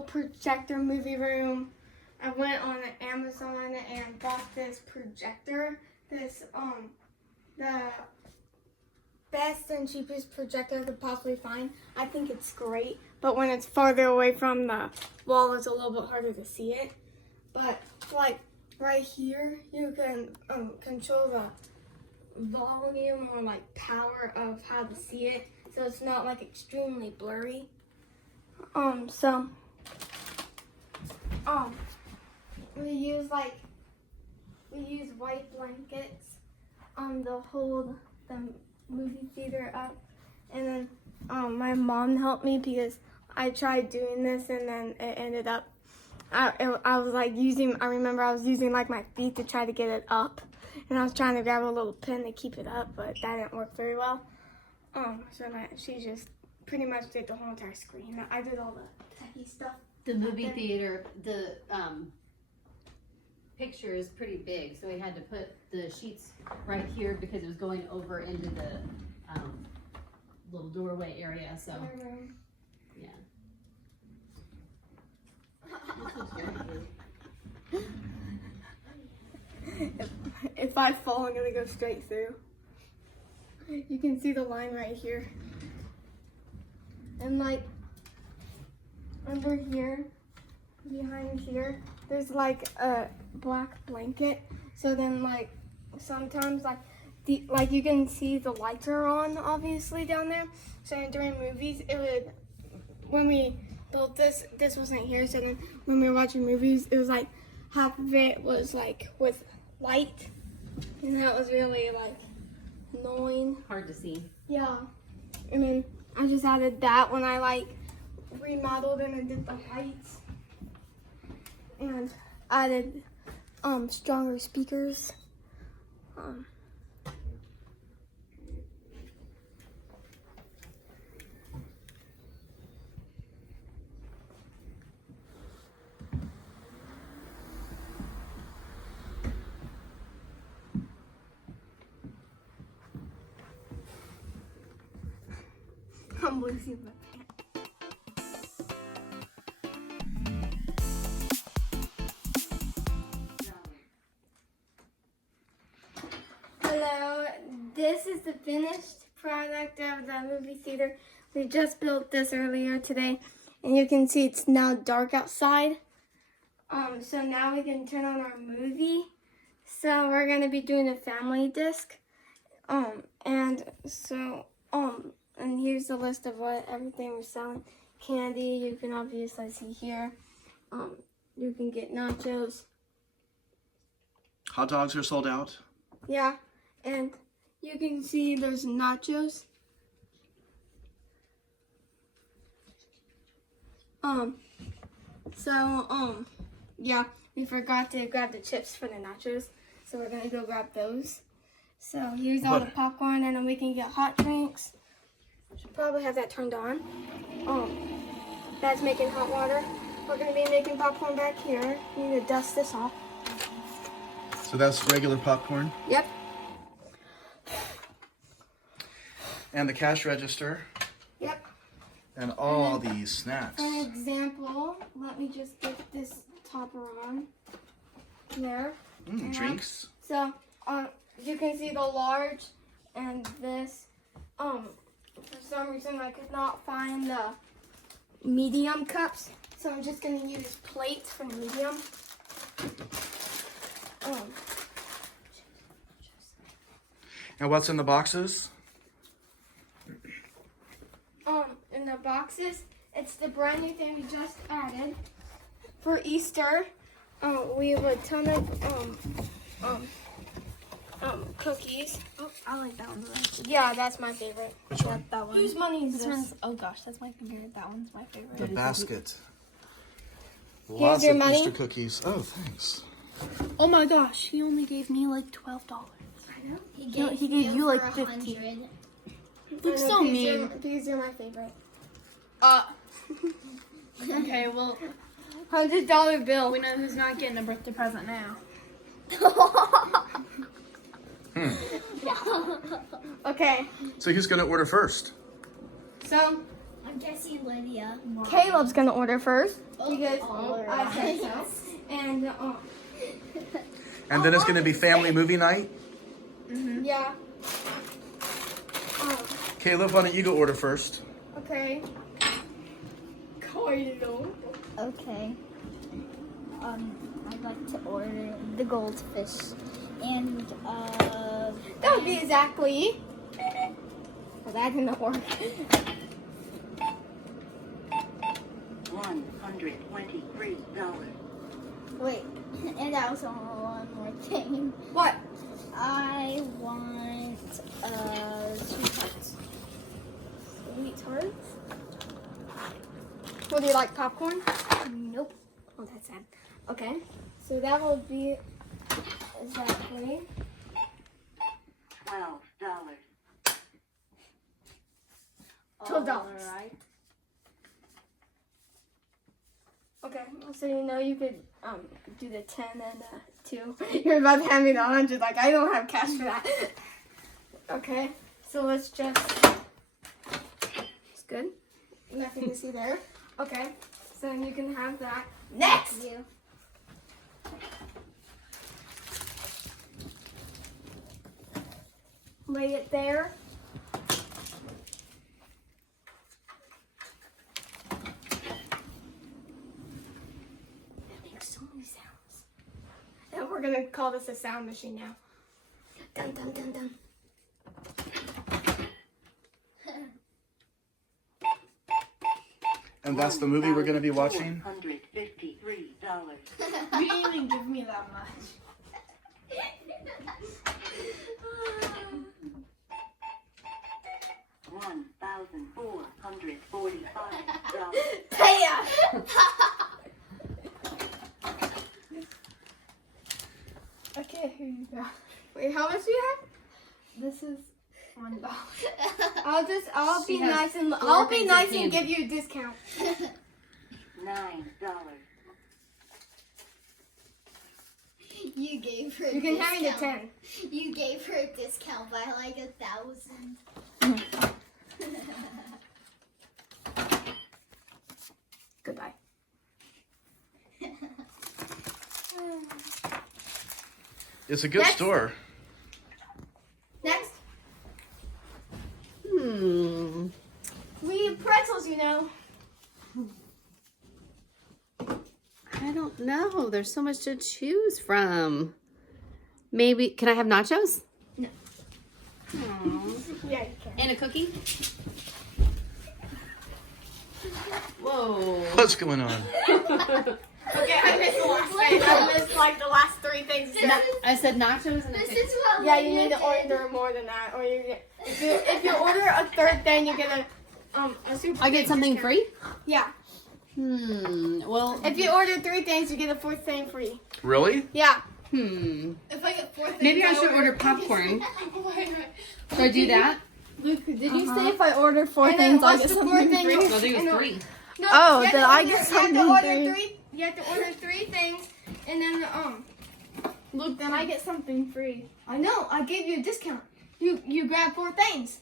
little projector movie room. I went on Amazon and bought this projector. This the best and cheapest projector I could possibly find. I think it's great, but when it's farther away from the wall, it's a little bit harder to see it. But like right here, you can control the volume or like power of how to see it, so it's not like extremely blurry. We use white blankets to hold the movie theater up, and then my mom helped me because I tried doing this and then it ended up I remember I was using like my feet to try to get it up, and I was trying to grab a little pin to keep it up, but that didn't work very well. She just pretty much did the whole entire screen. I did all the techie stuff. The movie theater, the picture is pretty big, so we had to put the sheets right here because it was going over into the little doorway area. So, yeah. If I fall, I'm gonna go straight through. You can see the line right here. And like under here, behind here, there's like a black blanket. So then like sometimes like you can see the lights are on obviously down there. So during movies, it would, when we built this wasn't here. So then when we were watching movies, it was like half of it was like with light, and that was really like annoying. Hard to see. Yeah, and then I just added that when I like remodeled and I did the lights, and added stronger speakers. I'm losing my Hello, this is the finished product of the movie theater. We just built this earlier today, and you can see it's now dark outside. So now we can turn on our movie. So we're gonna be doing a family disc. And here's the list of what everything we're selling. Candy, you can obviously see here. You can get nachos. Hot dogs are sold out. Yeah, and you can see there's nachos. Yeah, we forgot to grab the chips for the nachos, so we're gonna go grab those. So here's all the popcorn, and then we can get hot drinks. Should probably have that turned on. That's making hot water. We're gonna be making popcorn back here. We need to dust this off. So that's regular popcorn. Yep. And the cash register. Yep. And all these snacks. For example, let me just get this topper on. There. Drinks. So, you can see the large and this. For some reason I could not find the medium cups, so I'm just gonna use plates for medium. And what's in the boxes? In the boxes, it's the brand new thing we just added for Easter. We have a ton of cookies. Oh, I like that one. Yeah, that's my favorite. Which one? That one. Whose money is This this? one's, oh gosh, that's my favorite. That one's my favorite. The basket. Here's Lots your of money. Easter cookies. Oh, thanks. Oh my gosh, he only gave me like $12. I know. He gave you like 15. Looks so mean. These are my favorite. Okay, well, $100 bill. we know who's not getting a birthday present now. Okay, So who's going to order first? so I'm guessing Lydia. Caleb's gonna order first Oh, because all I right. said so. And And then it's gonna be family movie night. yeah. Caleb, why don't you go order first? Okay. Kylo. Okay. I'd like to order the goldfish and That would be exactly. But that didn't work. $123. wait, and also one more thing. What? I want sweethearts. Sweethearts? Would you like popcorn? Nope. Oh, that's sad. Okay. So that will be exactly. $12. $12. Alright. Okay. So you know you could do the 10 and 2. You're about to hand me the 100. Like I don't have cash for that. Okay. So let's just. It's good. Nothing to see there. Okay. So then you can have that. Next. Thank you. Lay it there. That makes so many sounds. And we're gonna call this a sound machine now. Dun dun dun dun. And that's the movie we're gonna be watching. $153. You didn't even give me that much. $1,445. Pay ya! Okay, here you go. Wait, how much do you have? This is $1. I'll She be has nice and 4 I'll be things of nice and candy. give you a discount. $9. You gave her. You can a have me the discount. 10. You gave her a discount by like 1,000. Goodbye. It's a good Next. store. Next, we eat pretzels, you know. I don't know. There's so much to choose from. Maybe, can I have nachos? No. Aw. Yeah, you can. And a cookie? Whoa. What's going on? Okay, I missed the last thing. I missed like the last 3 things. I said nachos and a This cookie. is what Yeah, you Lydia need to did. order more than that, or you get if you order a third thing, you get a super. I get big something discount. free? Yeah. Well, If you order 3 things, you get a 4th thing free. Really? Yeah. If I get 4 things, maybe I should order popcorn. Should I do that? Luke, did you say if I order 4 And things, then I what's get the something fourth thing? free? I think it was 3. No, Oh, you have did to I order- get You something have to order free? 3. You have to order 3 things, and then Luke, then I get something free. I know. I gave you a discount. You grabbed 4 things.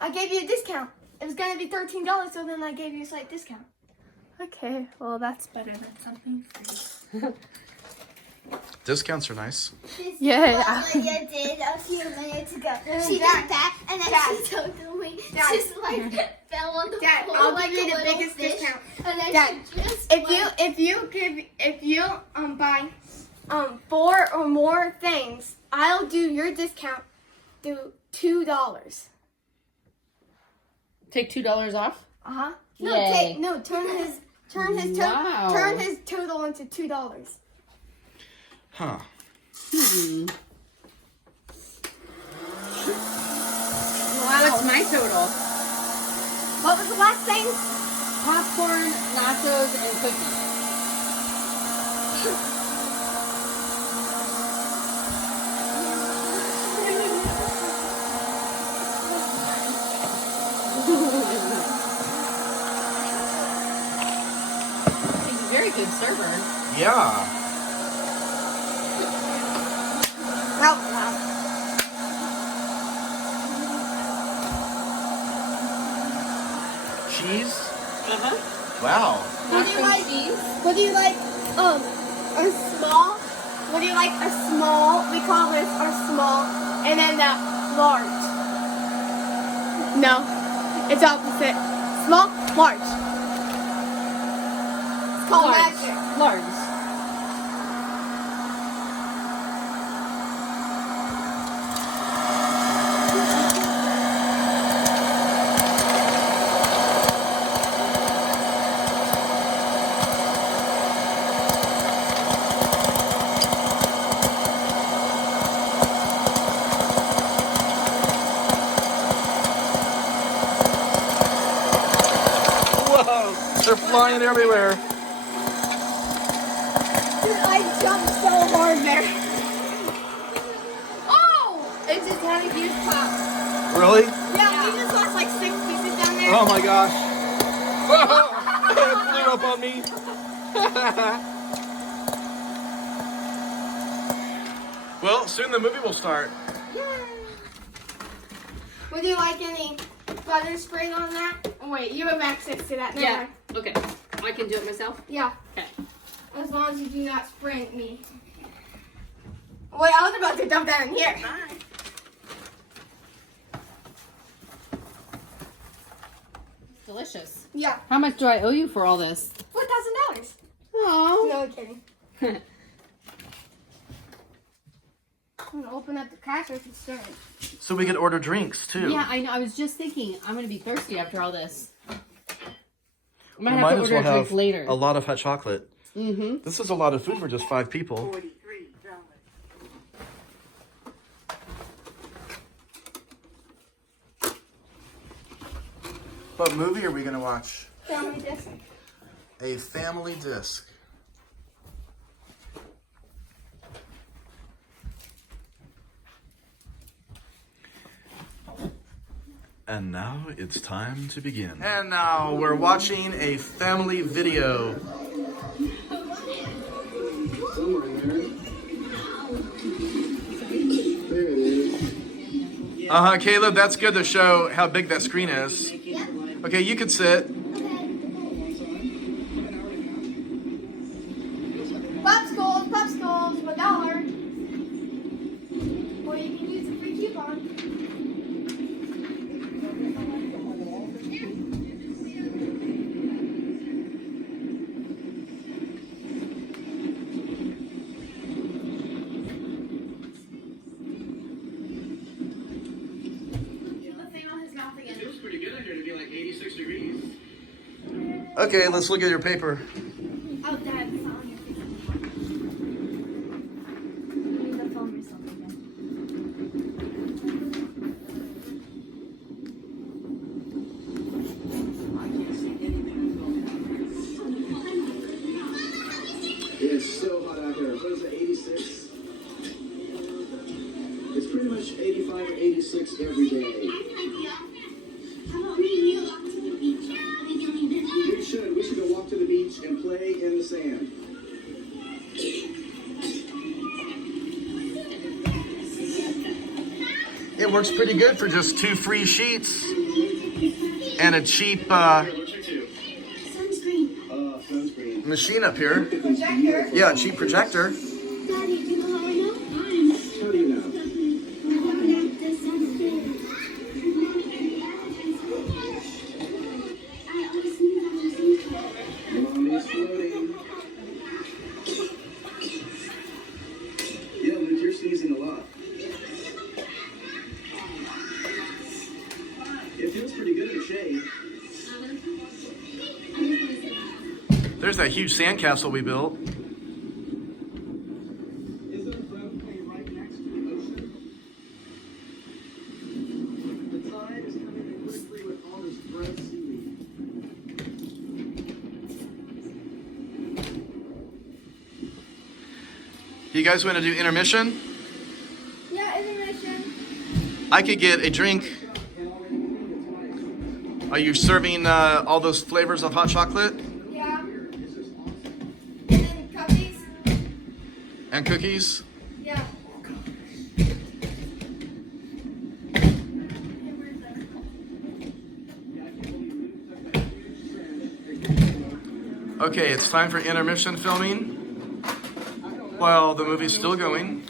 I gave you a discount. It was gonna be $13, so then I gave you a slight discount. Okay, well that's better than something free. Discounts are nice. This Yeah. is what Lydia did a few minutes ago. She did Dad. that, and then Dad. she totally Dad. just like fell on the Dad, floor I'll like give you a the little biggest fish. discount. And then Dad, she just if you buy 4 or more things, I'll do your discount to $2. Take $2 off? Uh-huh. Yay. Turn his Wow. turn his total into $2. Huh. What's my total? What was the last thing? Popcorn, nachos, and cookies. He's a very good server. Yeah. cheese? Uh-huh. Wow. What do you like? Cheese. What do you like? A small. What do you like? A small. We call this our small, and then the large. No, it's opposite. Small, large. It's called magic. Large. Whoa, they're flying everywhere. I jumped so hard there. Oh! It just had a huge pop. Really? Yeah, we just lost like 6 pieces down there. Oh my gosh. Whoa, it flew up on me. Well, soon the movie will start. Yay. Would you like any butter spring on that? Oh, wait, you have access to that. Never Yeah. mind. Okay. I can do it myself. Yeah. Okay. As long as you do not spring me. Wait, I was about to dump that in here. Bye. Delicious. Yeah. How much do I owe you for all this? $4,000. Oh. No kidding. I'm gonna open up the cash register. So we could order drinks too. Yeah, I know. I was just thinking, I'm gonna be thirsty after all this. I might We have might to as order well a drink have later. a lot of hot chocolate. Mm-hmm. This is a lot of food for just 5 people. $43. What movie are we gonna watch? Family disc. A family disc. And now it's time to begin. And now we're watching a family video. Caleb, that's good to show how big that screen is. Okay, you can sit. Popsicles, $1. Or you can use a free coupon. Okay, let's look at your paper. Oh, Dad, it's on your You need to film yourself again. It's so hot out there. What is it, 86? It's pretty much 85 or 86 every day. We should. We should go walk to the beach and play in the sand. It works pretty good for just 2 free sheets and a cheap Sunscreen. Sunscreen. machine up here. projector. Yeah, a cheap projector. Daddy, do you know how I know? How do you know? The sunscreen. I always knew that was sunscreen. Mommy's floating. Yeah, Luke, you're sneezing a lot. It feels pretty good in the shade. There's that huge sandcastle we built. Isn't a floatplane right next to the ocean? The tide is coming in quickly with all this red seaweed. You guys want to do intermission? Yeah, intermission. I could get a drink. Are you serving all those flavors of hot chocolate Yeah. And then cookies. and cookies? Yeah. Okay, it's time for intermission filming. While the movie's still going,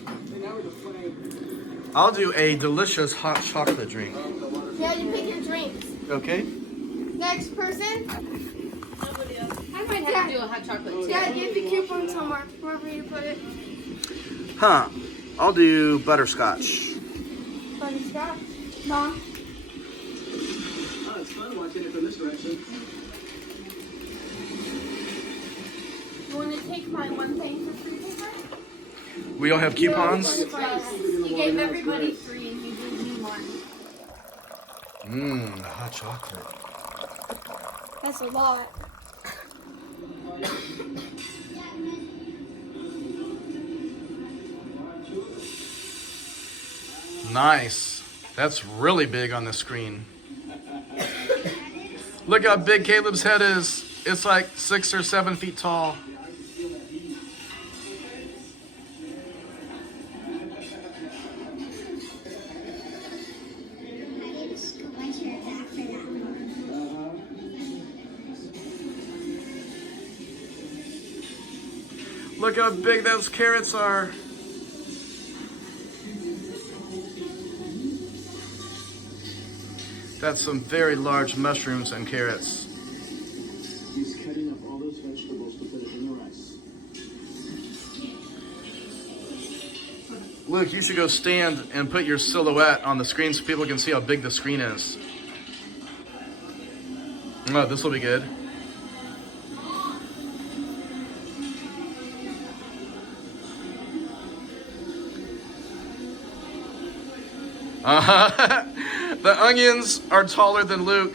I'll do a delicious hot chocolate drink. Yeah, you pick your drinks. Okay? Next person. I might have to do a hot chocolate too. Yeah, give the coupon somewhere, wherever you put it. Huh. I'll do butterscotch. Butterscotch. Mom. Oh, it's fun watching it from this direction. You want to take my one thing for free paper? We all have coupons? He gave everybody 3 and he gave me 1. Mmm, hot chocolate. That's a lot. Nice. That's really big on the screen. Look how big Caleb's head is. It's like 6 or 7 feet tall. Look how big those carrots are. That's some very large mushrooms and carrots. He's cutting up all those vegetables to put it in the rice. Luke, you should go stand and put your silhouette on the screen so people can see how big the screen is. Oh, this will be good. The onions are taller than Luke.